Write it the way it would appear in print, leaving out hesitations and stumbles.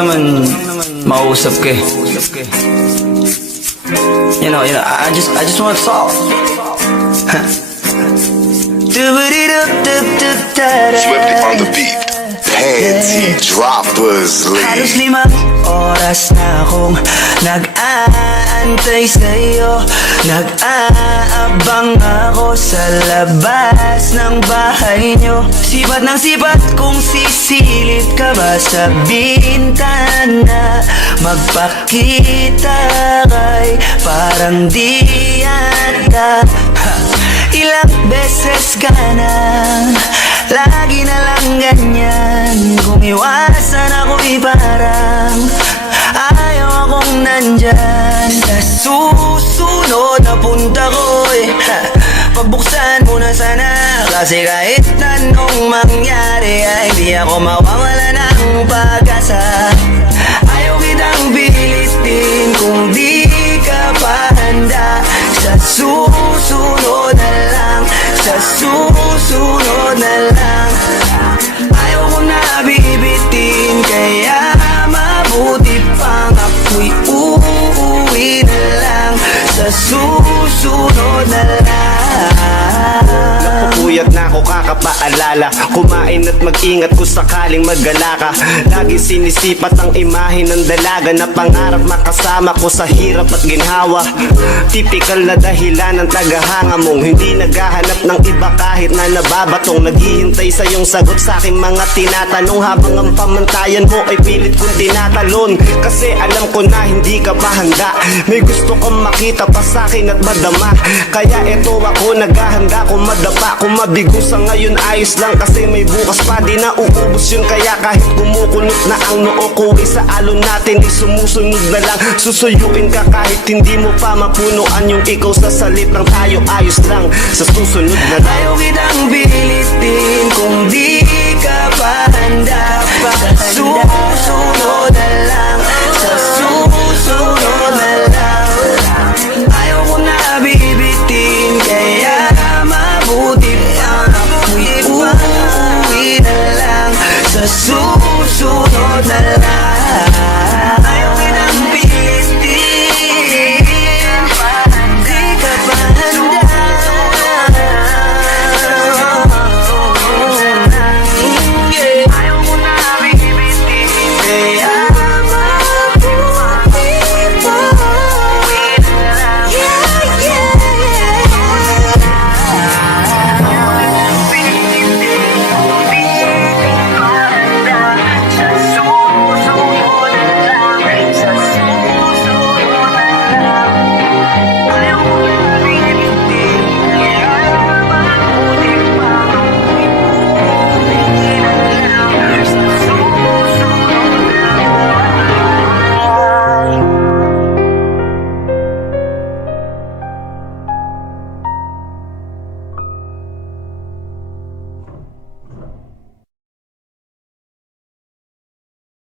naman mausap ka eh. You know, I just want to talk. Swiftly on the beat. Panty droppers Halos lead. 5 oras na akong nag-aantay sa'yo. Nag-aabang ako sa labas ng bahay nyo. Sipat ng sipat kung sisilip ka ba sa bintana. Magpakita kay parang di yata. Ilang beses ka na, lagi na lang ganyan. Kung iwasan ako'y parang ayaw akong nandyan. Sa susunod na punta ko'y pagbuksan mo na sana. Kasi kahit anong mangyari ay di ako mawawala ng pag-asa. Ayaw kitang pilitin kung di ka pa handa. Sa susunod na lang, sa susunod na lang. Ayaw ko na bibitin, kaya mabuti pang ako'y uuwi na lang. Sa susunod na lang. Napupuyat na ako kakapaalala. Kumain at mag-ingat kung sakaling maggala ka. Lagi sinisipat ang imahe ng dalaga na pangarap makasama ko sa hirap at ginhawa. Tipikal na dahilan ng tagahanga mong hindi naghahanap ng iba kahit na nababatong. Naghihintay sa iyong sagot sa aking mga tinatanong, habang ang pamantayan mo ay pilit kong tinatalon. Kasi alam ko na hindi ka pa handa. May gusto kang makita pa sa akin at madama. Kaya eto ako naghahanda kung madapa. Kung mabigo sa ngayon ayos lang, kasi may bukas pa, di na uubos yun. Kaya kahit kumukunot na ang noo ko sa alon natin, di sumusunod na lang. Susuyuin ka kahit hindi mo pa mapunuan yung ikaw sa salitang tayo ayos lang. Sa susunod na lang. Ayaw kitang pilitin kung di ka pa handa. Sa susunod na lang.